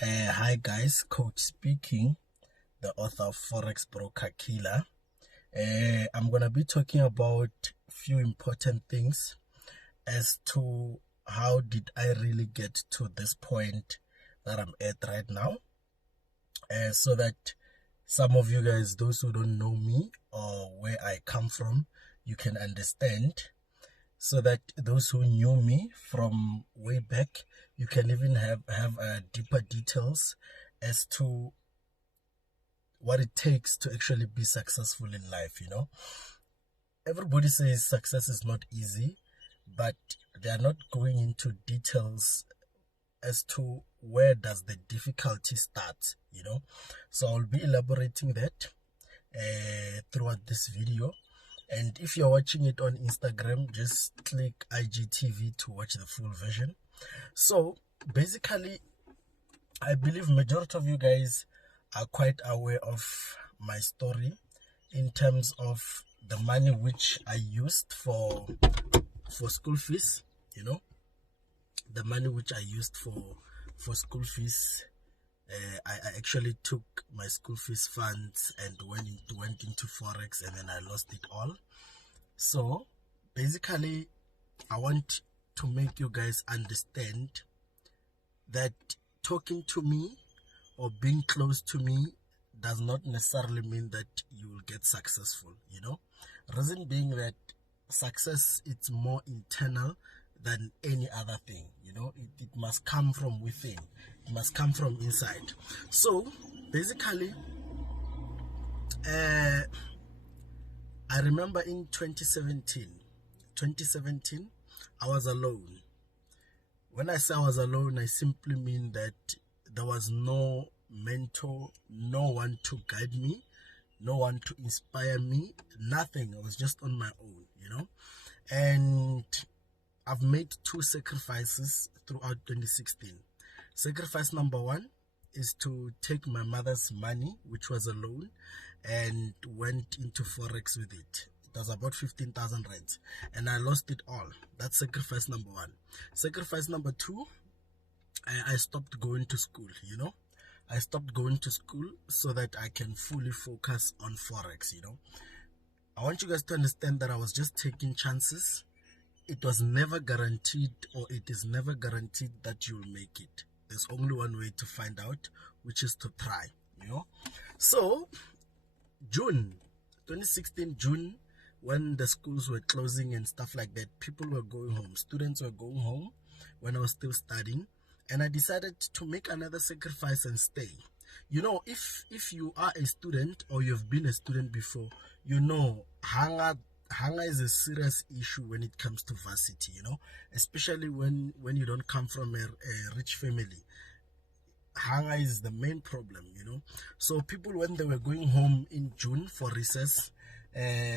Hi guys, coach speaking, the author of Forex Broker Killer. I'm gonna be talking about few important things as to how did I really get to this point that I'm at right now, so that some of you guys, those who don't know me or where I come from, you can understand, so that those who knew me from way back, you can even have deeper details as to what it takes to actually be successful in life. Everybody says success is not easy, but they are not going into details as to where does the difficulty start. So I'll be elaborating that throughout this video. And if you're watching it on Instagram, just click IGTV to watch the full version. So basically, I believe majority of you guys are quite aware of my story in terms of the money which I used for school fees. The money which I used for school fees. I actually took my school fees funds and went into Forex, and then I lost it all. So basically, I want to make you guys understand that talking to me or being close to me does not necessarily mean that you will get successful. Reason being that success, it's more internal than any other thing. It must come from within. It must come from inside. So basically, I remember in 2017 I was alone. When I say I was alone, I simply mean that there was no mentor, no one to guide me, no one to inspire me, nothing. I was just on my own. And I've made two sacrifices throughout 2016. Sacrifice number one is to take my mother's money, which was a loan, and went into Forex with it. It was about 15,000 rands, and I lost it all. That's sacrifice number one. Sacrifice number two, I stopped going to school. I stopped going to school so that I can fully focus on Forex. I want you guys to understand that I was just taking chances. It was never guaranteed, or it is never guaranteed that you'll make it. There's only one way to find out, which is to try. So June 2016, June, when the schools were closing and stuff like that, people were going home, students were going home when I was still studying, and I decided to make another sacrifice and stay. If you are a student or you've been a student before, hunger is a serious issue when it comes to varsity, especially when you don't come from a rich family. Hunger is the main problem. So people, when they were going home in June for recess,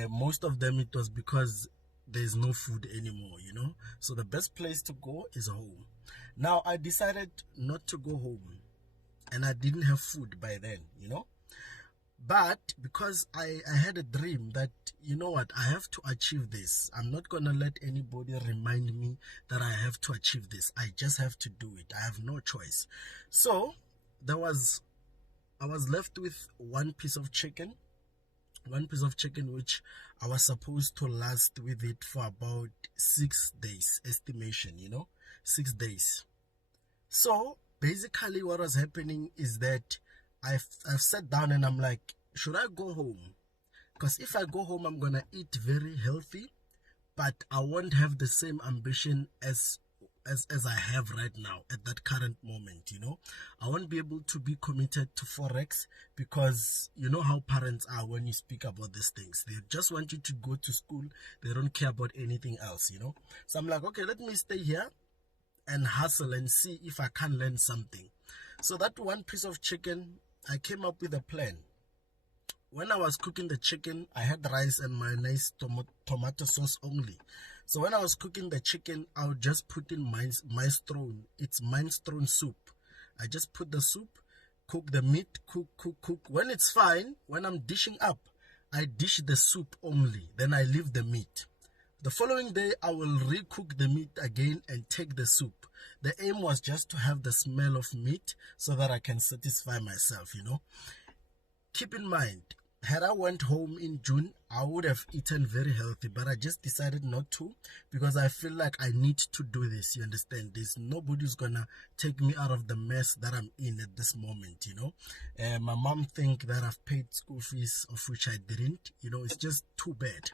most of them, it was because there's no food anymore. So the best place to go is home. Now I decided not to go home, and I didn't have food by then. But because I had a dream that, I have to achieve this. I'm not going to let anybody remind me that I have to achieve this. I just have to do it. I have no choice. So I was left with one piece of chicken, which I was supposed to last with it for about 6 days, estimation, 6 days. So basically what was happening is that I've sat down and I'm like, should I go home? Because if I go home, I'm going to eat very healthy, but I won't have the same ambition as I have right now at that current moment. I won't be able to be committed to Forex, because you know how parents are when you speak about these things. They just want you to go to school. They don't care about anything else. So I'm like, okay, let me stay here and hustle and see if I can learn something. So that one piece of chicken, I came up with a plan. When I was cooking the chicken, I had rice and mayonnaise, tomato sauce only. So when I was cooking the chicken, I would just put in minestrone. It's minestrone soup. I just put the soup, cook the meat, cook. When it's fine, when I'm dishing up, I dish the soup only. Then I leave the meat. The following day, I will recook the meat again and take the soup. The aim was just to have the smell of meat so that I can satisfy myself, you know. Keep in mind, had I went home in June, I would have eaten very healthy, but I just decided not to because I feel like I need to do this. You understand? There's nobody who's gonna take me out of the mess that I'm in at this moment, you know. My mom think that I've paid school fees, of which I didn't. You know, it's just too bad.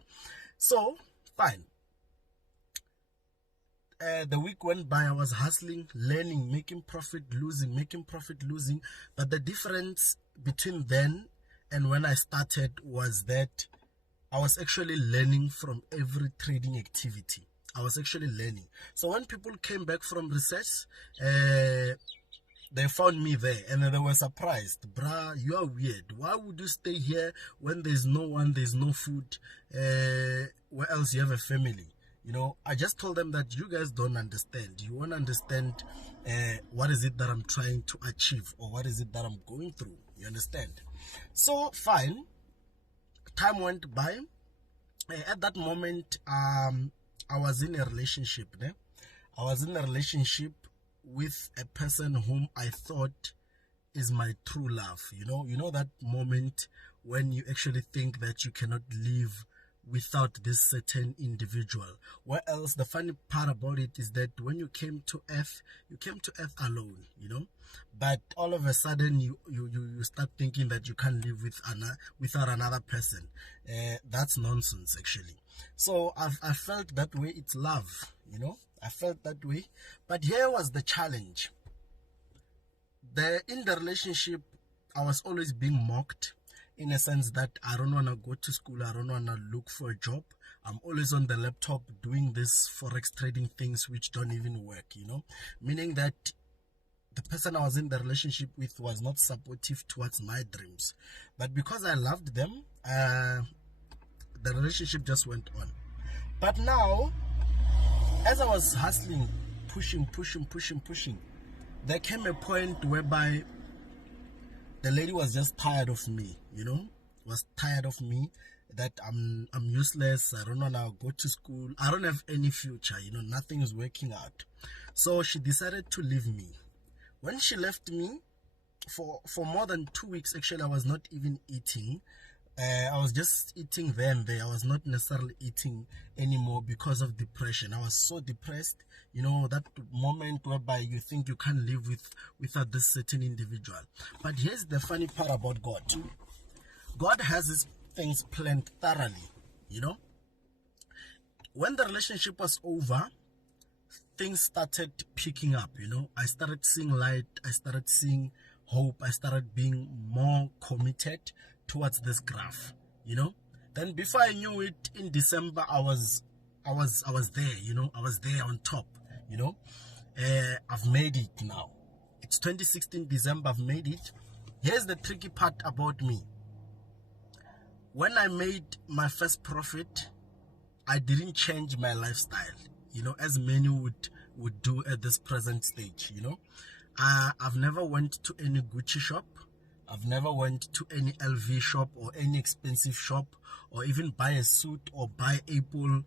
So, fine. The week went by, I was hustling, learning, making profit, losing, making profit, losing. But the difference between then and when I started was that I was actually learning from every trading activity. I was actually learning. So when people came back from research, they found me there and then they were surprised. Bruh, you are weird. Why would you stay here when there's no one, there's no food? Where else you have a family? You know, I just told them that you guys don't understand. You won't understand what is it that I'm trying to achieve or what is it that I'm going through. You understand? So, fine. Time went by. At that moment, I was in a relationship. I was in a relationship with a person whom I thought is my true love. You know that moment when you actually think that you cannot live without this certain individual. Where else, the funny part about it is that when you came to Earth alone, you know. But all of a sudden, you start thinking that you can't live without another person. That's nonsense, actually. So I felt that way. It's love, you know. I felt that way. But here was the challenge. In the relationship, I was always being mocked, in a sense that I don't want to go to school, I don't want to look for a job. I'm always on the laptop doing this Forex trading things which don't even work, you know. Meaning that the person I was in the relationship with was not supportive towards my dreams. But because I loved them, the relationship just went on. But now, as I was hustling, pushing, there came a point whereby the lady was just tired of me, you know, was tired of me, that I'm useless, I don't want to go to school, I don't have any future, you know, nothing is working out. So she decided to leave me. When she left me, for more than 2 weeks, actually, I was not even eating. I was just eating there and there. I was not necessarily eating anymore because of depression. I was so depressed, you know, that moment whereby you think you can't live without this certain individual. But here's the funny part about God. God has his things planned thoroughly, you know. When the relationship was over, things started picking up, you know. I started seeing light, I started seeing hope, I started being more committed towards this graph, you know. Then before I knew it, in December, I was there, you know. I was there on top, you know. I've made it now. It's 2016 December, I've made it. Here's the tricky part about me. When I made my first profit, I didn't change my lifestyle, you know, as many would do at this present stage, you know. I've never went to any Gucci shop. I've never went to any LV shop or any expensive shop, or even buy a suit or buy Apple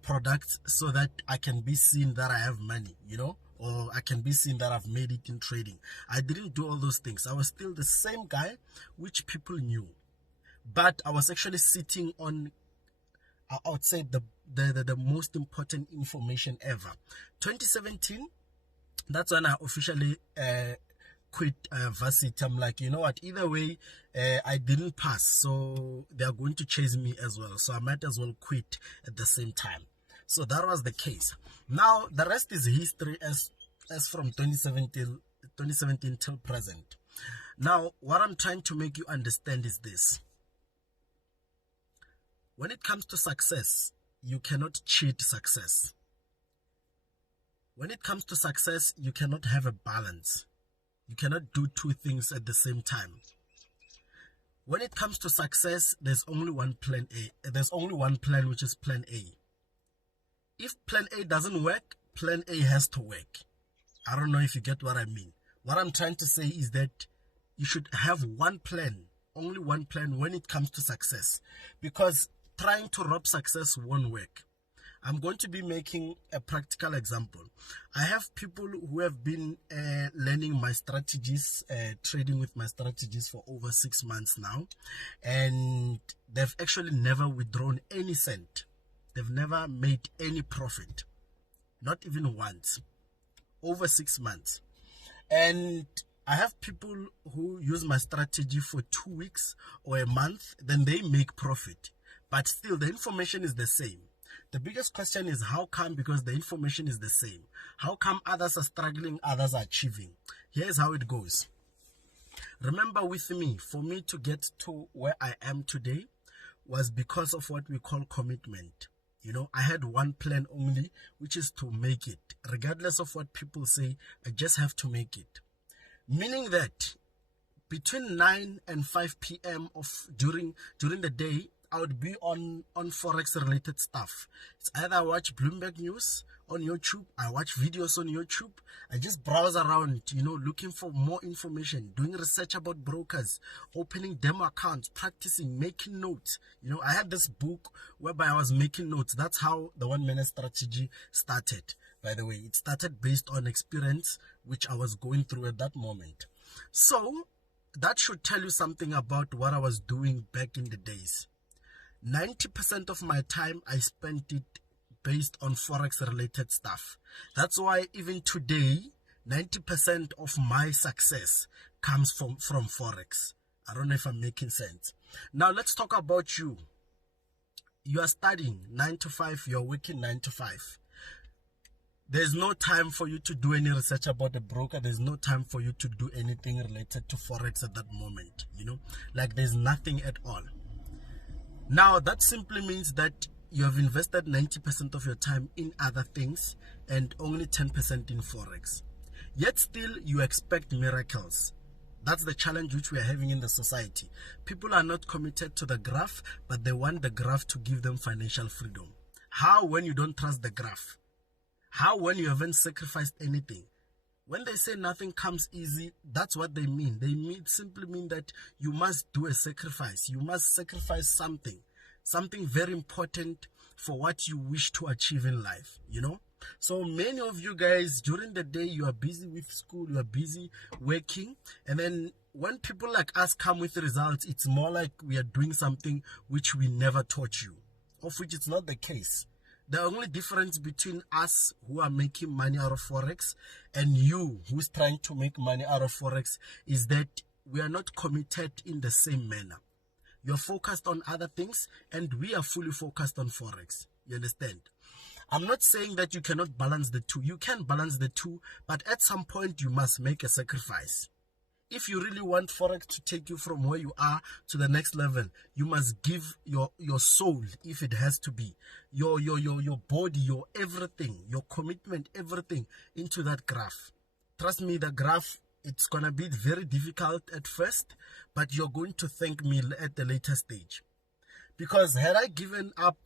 products so that I can be seen that I have money, you know, or I can be seen that I've made it in trading. I didn't do all those things. I was still the same guy which people knew. But I was actually sitting on, I would say, the most important information ever. 2017, that's when I officially quit varsity. I'm like, you know what, either way, I didn't pass, so they are going to chase me as well, so I might as well quit at the same time. So that was the case. Now the rest is history as from 2017 till present. Now what I'm trying to make you understand is this: when it comes to success, you cannot cheat success. When it comes to success, you cannot have a balance. You cannot do two things at the same time. When it comes to success, there's only one plan A. There's only one plan, which is plan A. If plan A doesn't work, plan A has to work. I don't know if you get what I mean. What I'm trying to say is that you should have one plan, only one plan when it comes to success. Because trying to rob success won't work. I'm going to be making a practical example. I have people who have been learning my strategies, trading with my strategies for over 6 months now, and they've actually never withdrawn any cent. They've never made any profit, not even once, over 6 months. And I have people who use my strategy for 2 weeks or a month, then they make profit, but still the information is the same. The biggest question is how come? Because the information is the same. How come others are struggling, others are achieving? Here's how it goes. Remember with me, for me to get to where I am today was because of what we call commitment. You know, I had one plan only, which is to make it. Regardless of what people say, I just have to make it. Meaning that between 9 and 5 p.m. during the day, I would be on Forex related stuff. It's either I watch Bloomberg News on YouTube, I watch videos on YouTube, I just browse around, you know, looking for more information, doing research about brokers, opening demo accounts, practicing, making notes. You know, I had this book whereby I was making notes. That's how the 1 minute strategy started. By the way, it started based on experience which I was going through at that moment. So that should tell you something about what I was doing back in the days. 90% of my time I spent it based on Forex related stuff. That's why even today, 90% of my success comes from Forex. I don't know if I'm making sense. Now let's talk about you. You are studying 9 to 5, you're working 9 to 5. There's no time for you to do any research about a broker. There's no time for you to do anything related to Forex at that moment. You know, like there's nothing at all. Now, that simply means that you have invested 90% of your time in other things and only 10% in Forex. Yet still, you expect miracles. That's the challenge which we are having in the society. People are not committed to the graph, but they want the graph to give them financial freedom. How when you don't trust the graph? How when you haven't sacrificed anything? When they say nothing comes easy, that's what they mean. They simply mean that you must do a sacrifice. You must sacrifice something very important for what you wish to achieve in life, you know? So many of you guys, during the day, you are busy with school, you are busy working. And then when people like us come with results, it's more like we are doing something which we never taught you, of which it's not the case. The only difference between us who are making money out of Forex and you who's trying to make money out of Forex is that we are not committed in the same manner. You're focused on other things and we are fully focused on Forex. You understand? I'm not saying that you cannot balance the two. You can balance the two, but at some point you must make a sacrifice. If you really want Forex to take you from where you are to the next level, you must give your soul, if it has to be, your body, your everything, your commitment, everything into that graph. Trust me, the graph, it's going to be very difficult at first, but you're going to thank me at the later stage. Because had I given up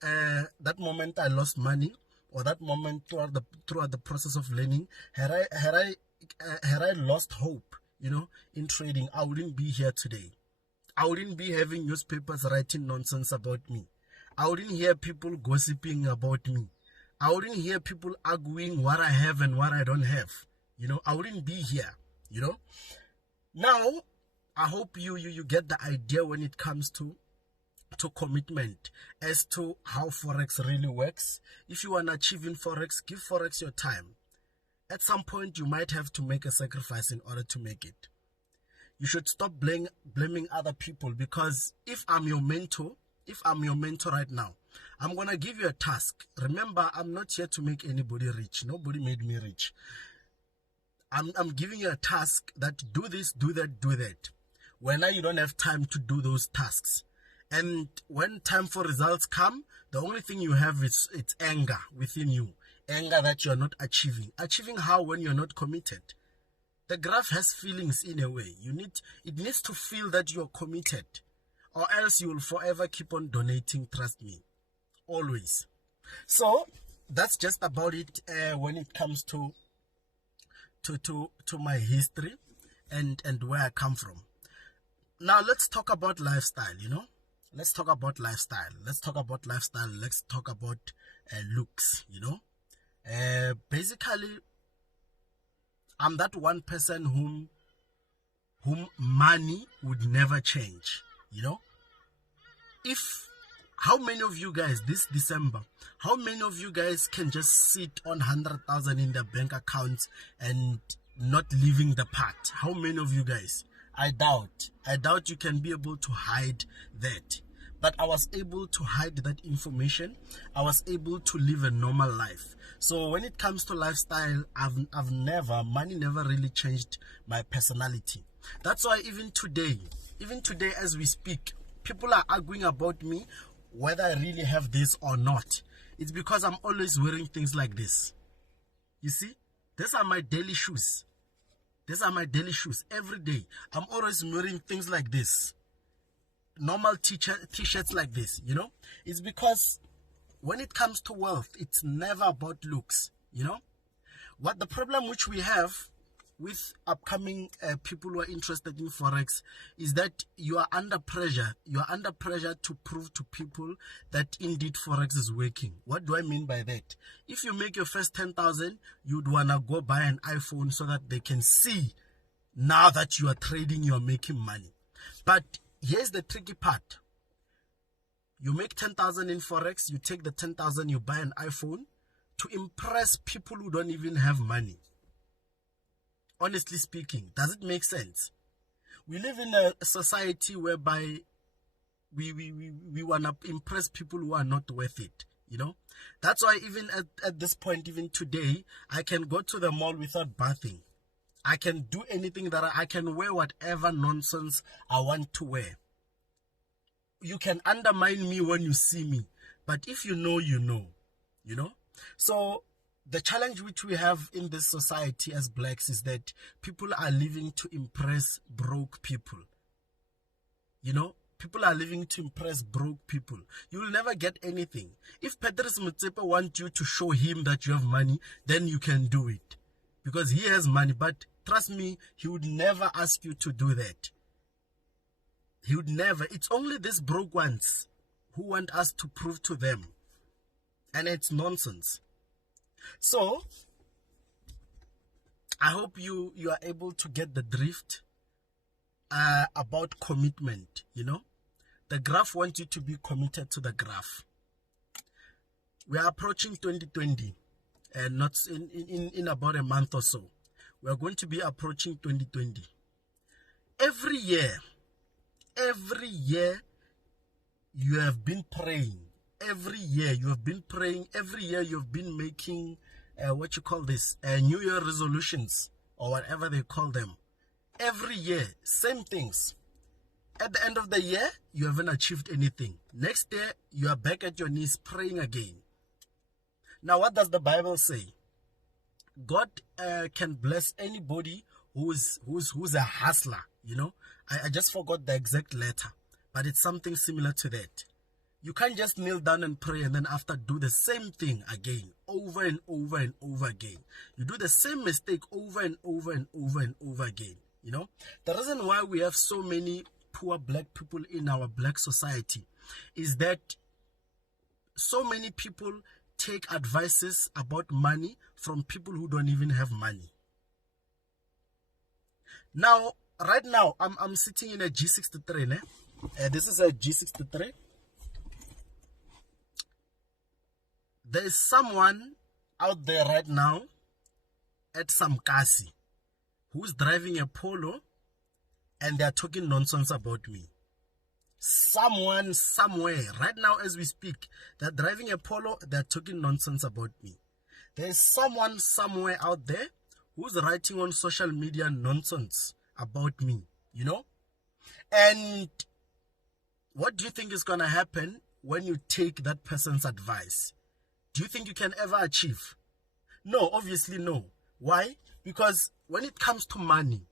that moment I lost money, or that moment throughout the process of learning, had I lost hope, you know, in trading, I wouldn't be here today. I wouldn't be having newspapers writing nonsense about me. I wouldn't hear people gossiping about me. I wouldn't hear people arguing what I have and what I don't have. You know, I wouldn't be here, you know. Now, I hope you get the idea when it comes to commitment as to how Forex really works. If you want to achieve in Forex, give Forex your time. At some point, you might have to make a sacrifice in order to make it. You should stop blaming other people, because if I'm your mentor right now, I'm going to give you a task. Remember, I'm not here to make anybody rich. Nobody made me rich. I'm giving you a task that do this, do that, do that. When now you don't have time to do those tasks. And when time for results come, the only thing you have is it's anger within you. Anger that you're not achieving. Achieving how when you're not committed? The graph has feelings in a way. It needs to feel that you're committed, or else you will forever keep on donating, trust me. Always. So that's just about it when it comes to my history and where I come from. Now let's talk about lifestyle, you know. let's talk about lifestyle. Let's talk about lifestyle. Let's talk about looks, you know. Basically, I'm that one person whom money would never change, you know. How many of you guys this December, how many of you guys can just sit on 100,000 in their bank accounts and not leaving the part? How many of you guys? I doubt you can be able to hide that. But I was able to hide that information. I was able to live a normal life. So when it comes to lifestyle, money never really changed my personality. That's why even today as we speak, people are arguing about me whether I really have this or not. It's because I'm always wearing things like this. You see, these are my daily shoes. These are my daily shoes every day. I'm always wearing things like this. Normal t-shirts like this, you know. It's because when it comes to wealth, it's never about looks, you know. What the problem which we have with upcoming people who are interested in Forex is that you are under pressure. You are under pressure to prove to people that indeed Forex is working. What do I mean by that? If you make your first 10,000, you'd want to go buy an iPhone so that they can see now that you are trading, you are making money. But here's the tricky part. You make 10,000 in Forex, you take the 10,000, you buy an iPhone to impress people who don't even have money. Honestly speaking, does it make sense? We live in a society whereby we want to impress people who are not worth it, you know. That's why even at this point, even today, I can go to the mall without bathing. I can do anything that I can wear whatever nonsense I want to wear. You can undermine me when you see me, but if you know, you know, you know. So the challenge which we have in this society as blacks is that people are living to impress broke people. You know, people are living to impress broke people. You will never get anything. If Patrice Motsepe wants you to show him that you have money, then you can do it. Because he has money. But trust me, he would never ask you to do that. He would never. It's only these broke ones who want us to prove to them. And it's nonsense. So, I hope you are able to get the drift about commitment, you know. The graph wants you to be committed to the graph. We are approaching 2020, and not in about a month or so. We are going to be approaching 2020. Every year, you have been praying. Every year you have been praying. Every year you've been making New Year resolutions or whatever they call them. Every year, same things. At the end of the year, you haven't achieved anything. Next year, you are back at your knees praying again. Now, what does the Bible say? God can bless anybody who's a hustler. You know, I just forgot the exact letter, but it's something similar to that. You can't just kneel down and pray and then after do the same thing again, over and over and over again. You do the same mistake over and over and over and over again. You know, the reason why we have so many poor black people in our black society is that so many people take advices about money from people who don't even have money. Now, right now, I'm sitting in a G63. This is a G63. There is someone out there right now at Samkasi who's driving a Polo and they're talking nonsense about me. Someone, somewhere, right now as we speak, they're driving a Polo, they're talking nonsense about me. There's someone somewhere out there who's writing on social media nonsense about me, you know? And what do you think is going to happen when you take that person's advice? Do you think you can ever achieve? No, obviously no. Why? Because when it comes to money,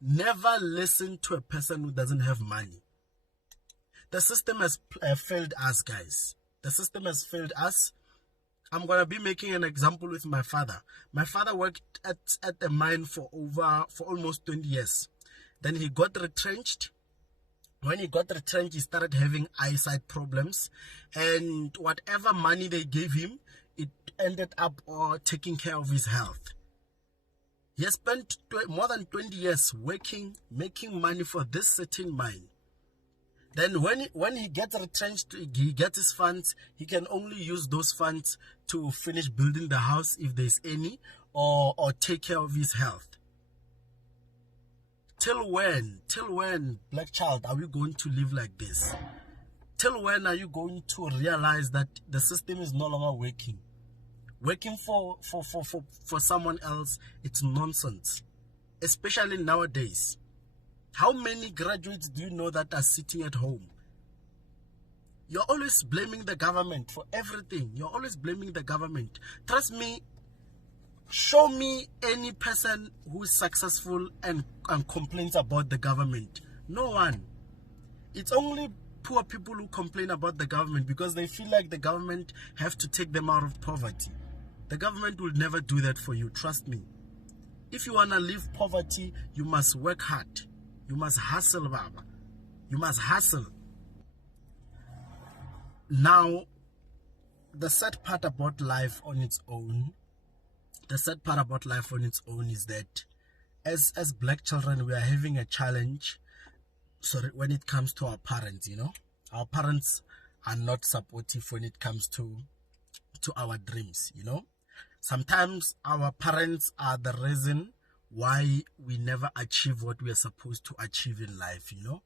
never listen to a person who doesn't have money. The system has failed us, guys. The system has failed us. I'm going to be making an example with my father. My father worked at a mine for almost 20 years. Then he got retrenched. When he got retrenched, he started having eyesight problems, and whatever money they gave him, it ended up taking care of his health. He has spent more than 20 years working, making money for this certain mine. Then when he gets retrenched, he gets his funds, he can only use those funds to finish building the house if there's any, or take care of his health. Till when, black child, are we going to live like this? Till when are you going to realize that the system is no longer working? Working for someone else, it's nonsense. Especially nowadays. How many graduates do you know that are sitting at home? You're always blaming the government for everything. You're always blaming the government. Trust me, show me any person who is successful and complains about the government. No one. It's only poor people who complain about the government because they feel like the government have to take them out of poverty. The government will never do that for you, trust me. If you want to leave poverty, you must work hard. You must hustle, Baba. You must hustle. Now, the sad part about life on its own, is that as black children, we are having a challenge. Sorry, when it comes to our parents, you know, our parents are not supportive when it comes to our dreams, you know. Sometimes our parents are the reason why we never achieve what we are supposed to achieve in life, you know.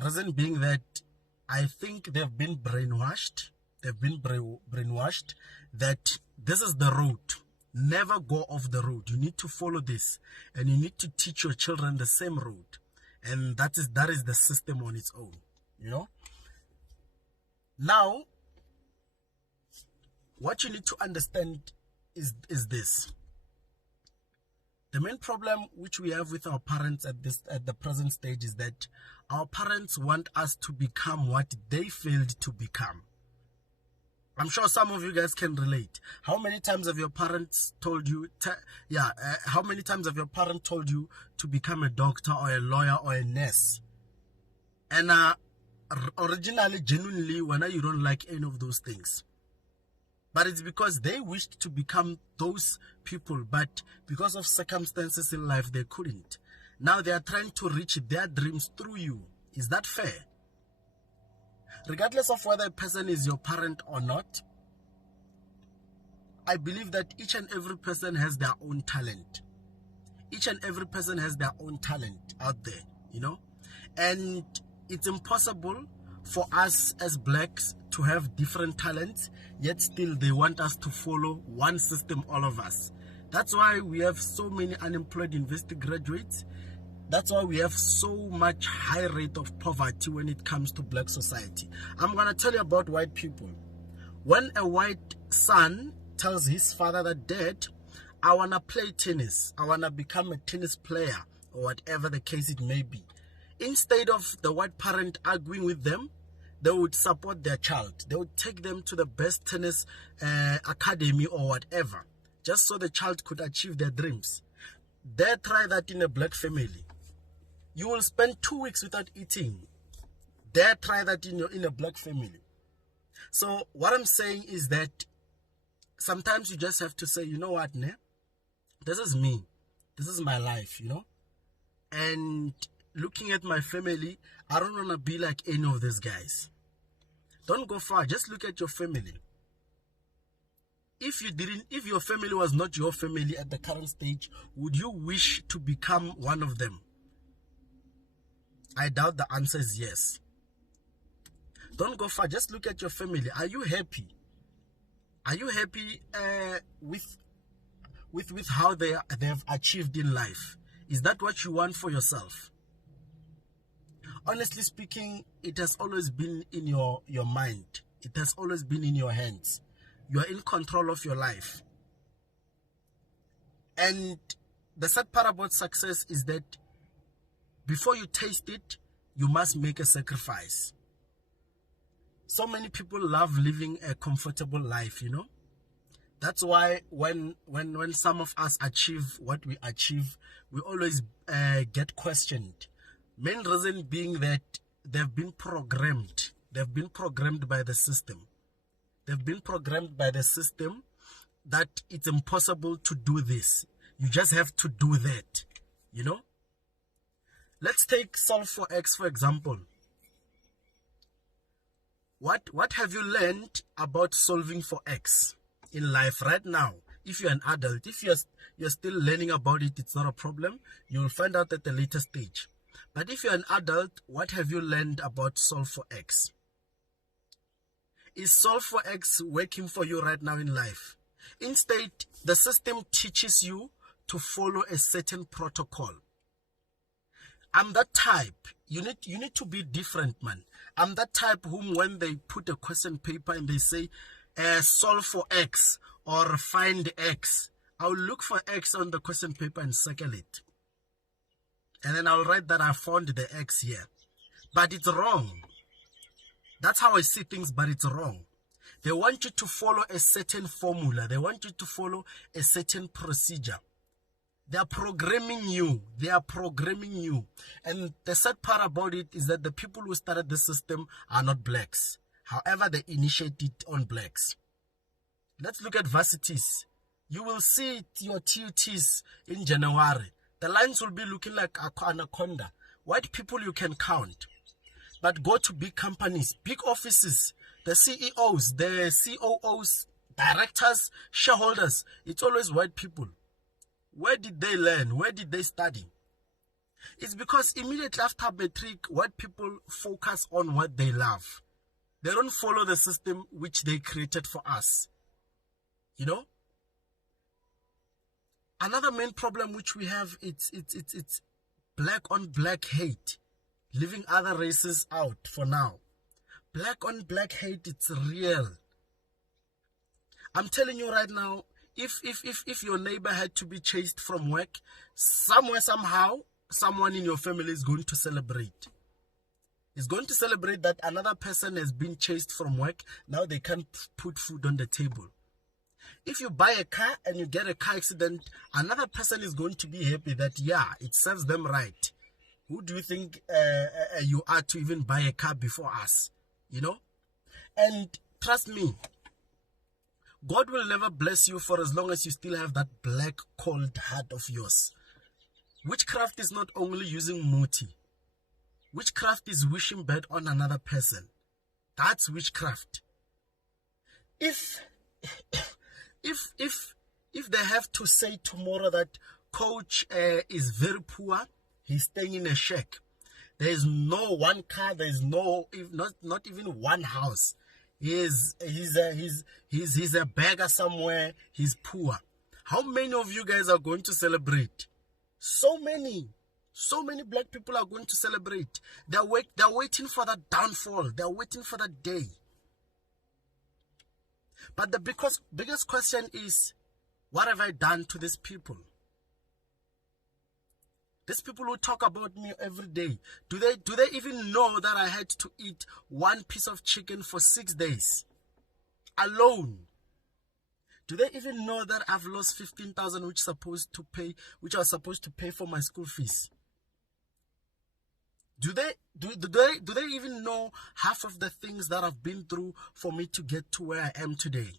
Reason being that I think they've been brainwashed. That this is the road. Never go off the road. You need to follow this, and you need to teach your children the same road. And that is the system on its own, you know. Now, what you need to understand is this. The main problem which we have with our parents at the present stage is that our parents want us to become what they failed to become. I'm sure some of you guys can relate. How many times have your parents told you, how many times have your parent told you to become a doctor or a lawyer or a nurse? And originally, genuinely, when you don't like any of those things. But it's because they wished to become those people, but because of circumstances in life, they couldn't. Now they are trying to reach their dreams through you. Is that fair? Regardless of whether a person is your parent or not, I believe that each and every person has their own talent. Each and every person has their own talent out there, you know. And it's impossible for us as blacks to have different talents, yet still they want us to follow one system, all of us. That's why we have so many unemployed university graduates. That's why we have so much high rate of poverty when it comes to black society. I'm going to tell you about white people. When a white son tells his father that, Dad, I want to play tennis, I want to become a tennis player, or whatever the case it may be, instead of the white parent arguing with them, they would support their child. They would take them to the best tennis academy or whatever, just so the child could achieve their dreams. They try that in a black family. You will spend 2 weeks without eating. They try that in a black family. So what I'm saying is that sometimes you just have to say, you know what, ne? This is me. This is my life, you know? And looking at my family, I don't want to be like any of these guys. Don't go far. Just look at your family. If your family was not your family at the current stage, would you wish to become one of them? I doubt the answer is yes. Don't go far. Just look at your family. Are you happy? Are you happy with how they have achieved in life? Is that what you want for yourself? Honestly speaking, it has always been in your mind. It has always been in your hands. You are in control of your life. And the sad part about success is that before you taste it, you must make a sacrifice. So many people love living a comfortable life, you know. That's why when some of us achieve what we achieve, we always get questioned. Main reason being that they've been programmed. They've been programmed by the system. They've been programmed by the system that it's impossible to do this. You just have to do that, you know? Let's take solve for X, for example. What have you learned about solving for X in life right now? If you're an adult, if you're still learning about it, it's not a problem. You'll find out at a later stage. But if you're an adult, what have you learned about solve for X? Is solve for X working for you right now in life? Instead, the system teaches you to follow a certain protocol. I'm that type. You need to be different, man. I'm that type whom when they put a question paper and they say, solve for X or find X, I'll look for X on the question paper and circle it. And then I'll write that I found the X here. But it's wrong. That's how I see things, but it's wrong. They want you to follow a certain formula. They want you to follow a certain procedure. They are programming you. They are programming you. And the sad part about it is that the people who started the system are not blacks. However, they initiate it on blacks. Let's look at varsities. You will see your TUTs in January. The lines will be looking like anaconda. White people you can count. But go to big companies, big offices, the CEOs, the COOs, directors, shareholders. It's always white people. Where did they learn? Where did they study? It's because immediately after matric, white people focus on what they love. They don't follow the system which they created for us. You know? Another main problem which we have, it's black on black hate. Leaving other races out for now. Black on black hate, it's real. I'm telling you right now, if your neighbor had to be chased from work, somewhere, somehow, someone in your family is going to celebrate. Is going to celebrate that another person has been chased from work. Now they can't put food on the table. If you buy a car and you get a car accident, another person is going to be happy that, yeah, it serves them right. Who do you think you are to even buy a car before us? You know? And trust me, God will never bless you for as long as you still have that black, cold heart of yours. Witchcraft is not only using muti. Witchcraft is wishing bad on another person. That's witchcraft. If they have to say tomorrow that coach is very poor, he's staying in a shack, there is no one car, there is no, not even one house. He's a beggar somewhere, he's poor. How many of you guys are going to celebrate? So many black people are going to celebrate. They're waiting for that downfall. They're waiting for that day. But the biggest question is, what have I done to these people? These people who talk about me every day, do they even know that I had to eat one piece of chicken for 6 days alone? Do they even know that I've lost 15,000 which I was supposed to pay for my school fees? Do they even know half of the things that I've been through for me to get to where I am today?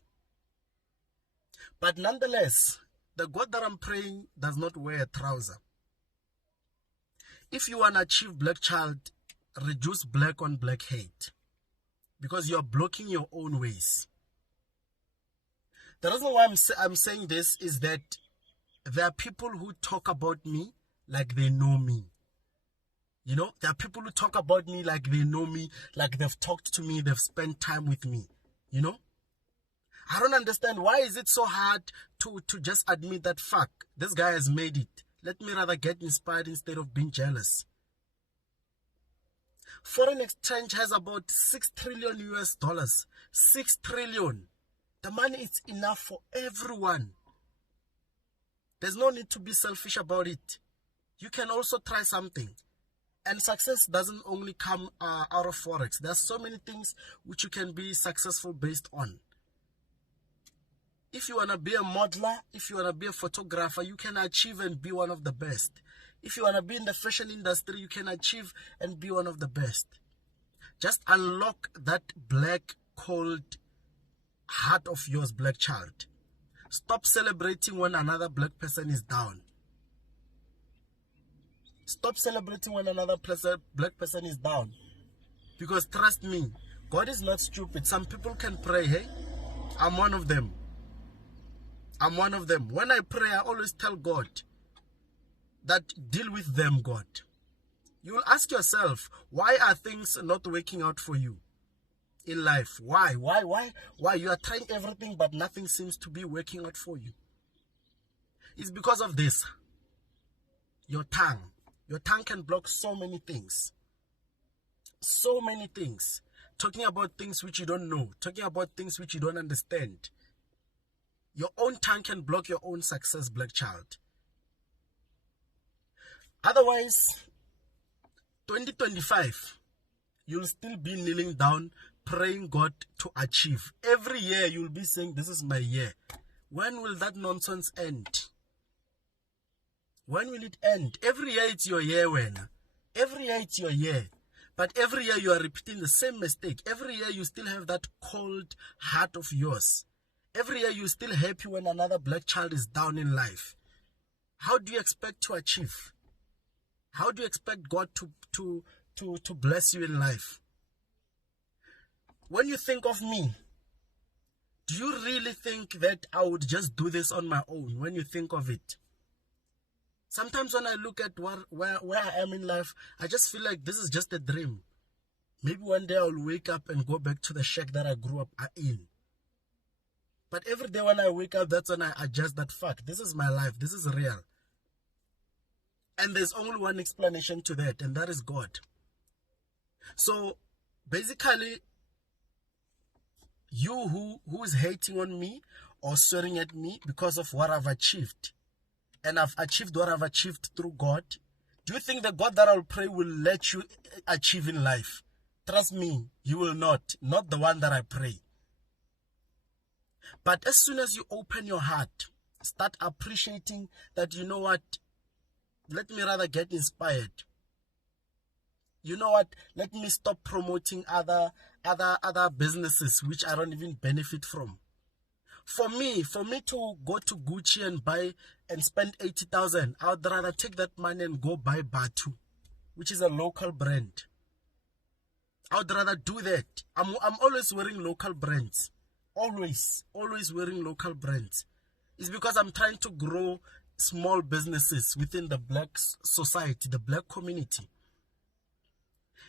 But nonetheless, the God that I'm praying does not wear a trouser. If you want to achieve black child, reduce black on black hate, because you're blocking your own ways. The reason why I'm saying this is that there are people who talk about me like they know me. You know, there are people who talk about me like they know me, like they've talked to me, they've spent time with me. You know, I don't understand, why is it so hard to just admit that, fuck, this guy has made it. Let me rather get inspired instead of being jealous. Foreign exchange has about 6 trillion US dollars. 6 trillion. The money is enough for everyone. There's no need to be selfish about it. You can also try something. And success doesn't only come out of Forex. There's so many things which you can be successful based on. If you want to be a modeler, if you want to be a photographer, you can achieve and be one of the best. If you want to be in the fashion industry, you can achieve and be one of the best. Just unlock that black, cold heart of yours, black child. Stop celebrating when another black person is down. Stop celebrating when another black person is down. Because trust me, God is not stupid. Some people can pray, hey? I'm one of them. I'm one of them. When I pray, I always tell God that deal with them, God. You will ask yourself, why are things not working out for you in life? Why? You are trying everything, but nothing seems to be working out for you. It's because of this. Your tongue. Your tongue can block so many things. So many things. Talking about things which you don't know. Talking about things which you don't understand. Your own tongue can block your own success, black child. Otherwise, 2025, you'll still be kneeling down, praying God to achieve. Every year, you'll be saying, this is my year. When will that nonsense end? When will it end? Every year it's your year, when? Every year it's your year. But every year you are repeating the same mistake. Every year you still have that cold heart of yours. Every year you're still happy when another black child is down in life. How do you expect to achieve? How do you expect God to bless you in life? When you think of me, do you really think that I would just do this on my own when you think of it? Sometimes when I look at where I am in life, I just feel like this is just a dream. Maybe one day I'll wake up and go back to the shack that I grew up in. But every day when I wake up, that's when I adjust that fact. This is my life. This is real. And there's only one explanation to that, and that is God. So basically, you who is hating on me or swearing at me because of what I've achieved, and I've achieved what I've achieved through God, do you think the God that I'll pray will let you achieve in life? Trust me, you will not. Not the one that I pray. But as soon as you open your heart, start appreciating that, you know what, let me rather get inspired. You know what, let me stop promoting other businesses which I don't even benefit from. For me to go to Gucci and buy and spend 80,000, I would rather take that money and go buy Batu, which is a local brand. I would rather do that. I'm always wearing local brands. Always wearing local brands. It's because I'm trying to grow small businesses within the black society, the black community.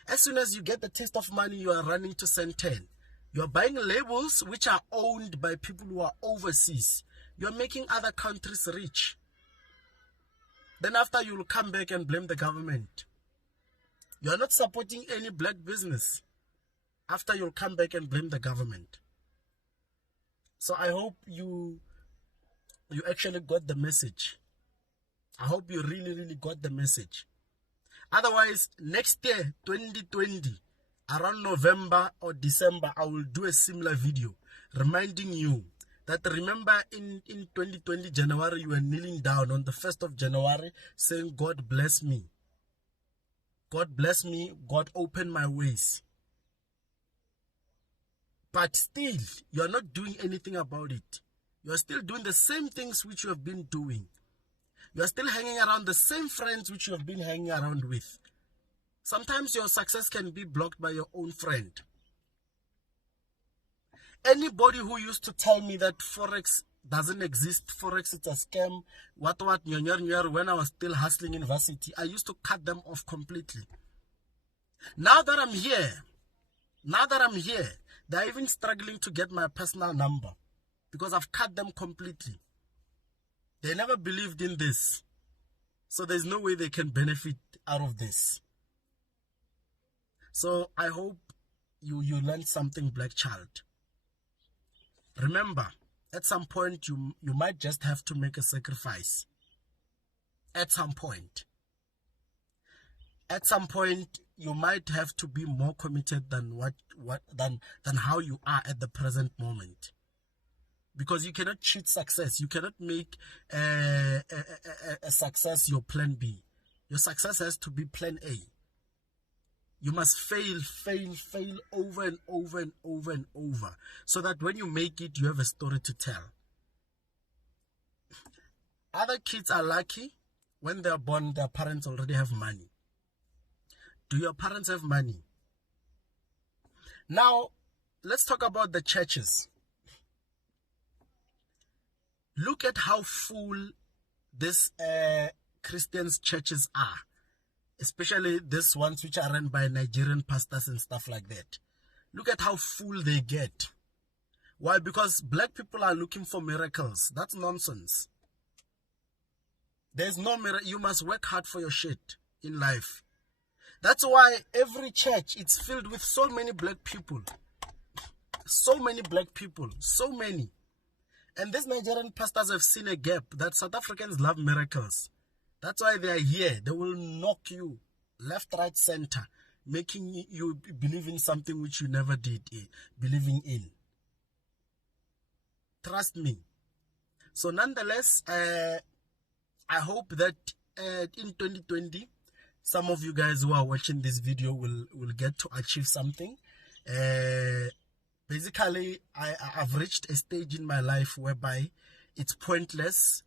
As soon as you get the taste of money, you are running to Centen. You are buying labels which are owned by people who are overseas. You are making other countries rich. Then after, you will come back and blame the government. You are not supporting any black business. After, you'll come back and blame the government. So I hope you actually got the message. I hope you really got the message. Otherwise, next year, 2020, around November or December, I will do a similar video reminding you that, remember, in 2020 January, you were kneeling down on the 1st of January saying, God bless me. God bless me. God open my ways. But still, you are not doing anything about it. You are still doing the same things which you have been doing. You are still hanging around the same friends which you have been hanging around with. Sometimes your success can be blocked by your own friend. Anybody who used to tell me that Forex doesn't exist, Forex is a scam, what, when I was still hustling in varsity, I used to cut them off completely. Now that I'm here, they're even struggling to get my personal number because I've cut them completely. They never believed in this. So there's no way they can benefit out of this. So I hope you learned something, black child. Remember, at some point you might just have to make a sacrifice. At some point. At some point you might have to be more committed than than how you are at the present moment. Because you cannot cheat success. You cannot make a success your plan B. Your success has to be plan A. You must fail over and over and over and over, so that when you make it, you have a story to tell. Other kids are lucky. When they're born, their parents already have money. Do your parents have money? Now, let's talk about the churches. Look at how full these Christians' churches are. Especially these ones which are run by Nigerian pastors and stuff like that. Look at how full they get. Why? Because black people are looking for miracles. That's nonsense. There's no miracle. You must work hard for your shit in life. That's why every church, it's filled with so many black people. So many black people. So many. And these Nigerian pastors have seen a gap that South Africans love miracles. That's why they are here. They will knock you left, right, center, making you believe in something which you never did believing in. Trust me. So nonetheless, I hope that in 2020, some of you guys who are watching this video will get to achieve something. Basically, I've reached a stage in my life whereby it's pointless.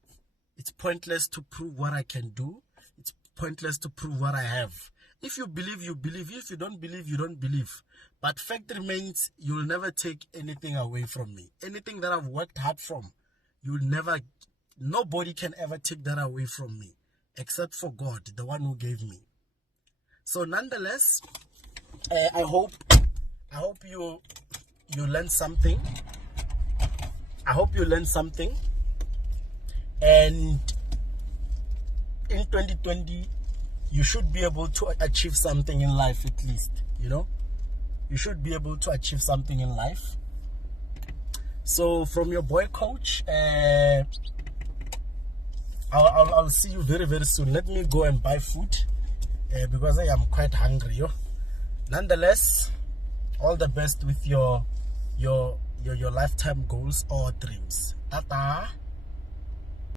It's pointless to prove what I can do. It's pointless to prove what I have. If you believe, you believe. If you don't believe, you don't believe. But fact remains, you'll never take anything away from me. Anything that I've worked hard from, nobody can ever take that away from me, except for God, the one who gave me. So nonetheless, I hope you learned something. I hope you learned something. And in 2020, you should be able to achieve something in life at least, you know. You should be able to achieve something in life. So from your boy coach, I'll see you very, very soon. Let me go and buy food because I am quite hungry. Yo. Nonetheless, all the best with your lifetime goals or dreams. Tata.